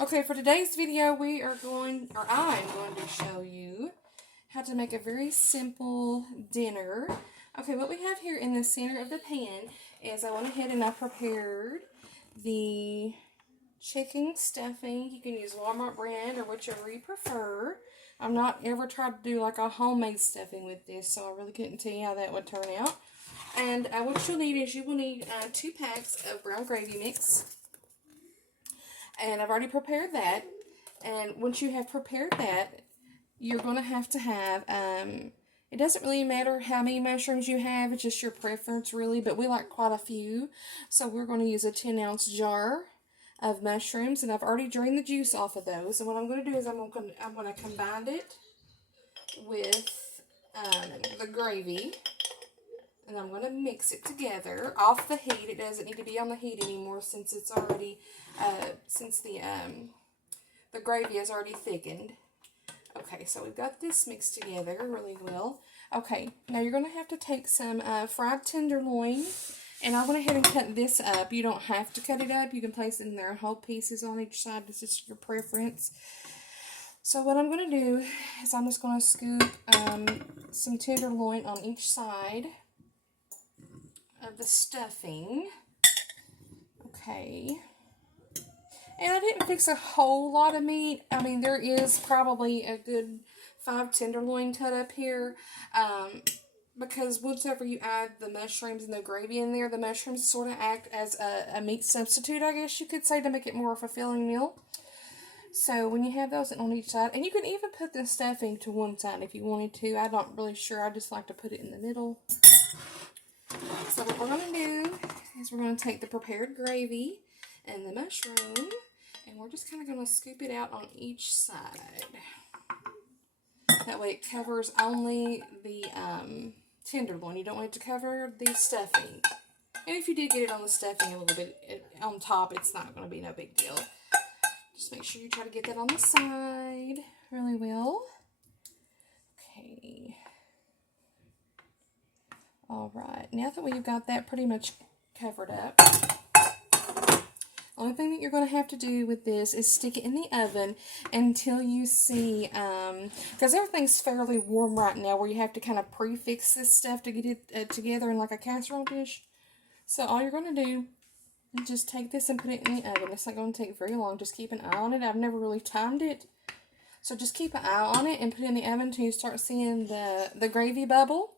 Okay, for today's video, I'm going to show you how to make a very simple dinner. Okay, what we have here in the center of the pan is I went ahead and I prepared the chicken stuffing. You can use Walmart brand or whichever you prefer. I've not ever tried to do like a homemade stuffing with this, so I really couldn't tell you how that would turn out. And what you'll need is you will need 2 packs of brown gravy mix. And I've already prepared that. And once you have prepared that, you're going to have, it doesn't really matter how many mushrooms you have. It's just your preference, really. But we like quite a few. So we're going to use a 10-ounce jar of mushrooms. And I've already drained the juice off of those. And what I'm going to do is I'm going to combine it with the gravy. And I'm going to mix it together off the heat. It doesn't need to be on the heat anymore since it's already, since the gravy is already thickened. Okay, so we've got this mixed together really well. Okay, now you're going to have to take some fried tenderloin. And I went ahead and cut this up. You don't have to cut it up. You can place it in there in whole pieces on each side. This is your preference. So what I'm going to do is I'm just going to scoop some tenderloin on each side of the stuffing. Okay. And I didn't fix a whole lot of meat. I mean, there is probably a good 5 tenderloin cut up here. Because whenever you add the mushrooms and the gravy in there, the mushrooms sort of act as a meat substitute, I guess you could say, to make it more of a fulfilling meal. So when you have those on each side, and you can even put the stuffing to one side if you wanted to. I'm not really sure. I just like to put it in the middle. So what we're going to do is we're going to take the prepared gravy and the mushroom, and we're just kind of going to scoop it out on each side. That way it covers only the tenderloin. You don't want it to cover the stuffing. And if you did get it on the stuffing a little bit on top, it's not going to be no big deal. Just make sure you try to get that on the side really well. Okay. Alright, now that we've got that pretty much covered up, the only thing that you're going to have to do with this is stick it in the oven until you see, because everything's fairly warm right now where you have to kind of prefix this stuff to get it together in like a casserole dish. So all you're going to do is just take this and put it in the oven. It's not going to take very long. Just keep an eye on it. I've never really timed it. So just keep an eye on it and put it in the oven until you start seeing the gravy bubble.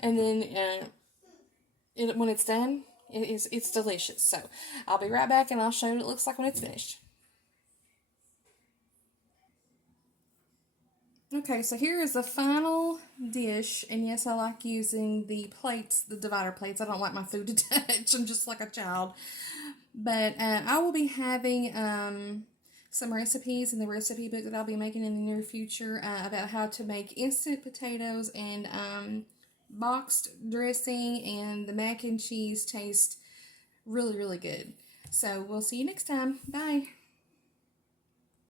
And then when it's done, it's delicious. So I'll be right back and I'll show you what it looks like when it's finished. Okay, so here is the final dish. And yes, I like using the plates, the divider plates. I don't like my food to touch. I'm just like a child. But I will be having some recipes in the recipe book that I'll be making in the near future about how to make instant potatoes and boxed dressing, and the mac and cheese taste really, really good. So we'll see you next time. Bye.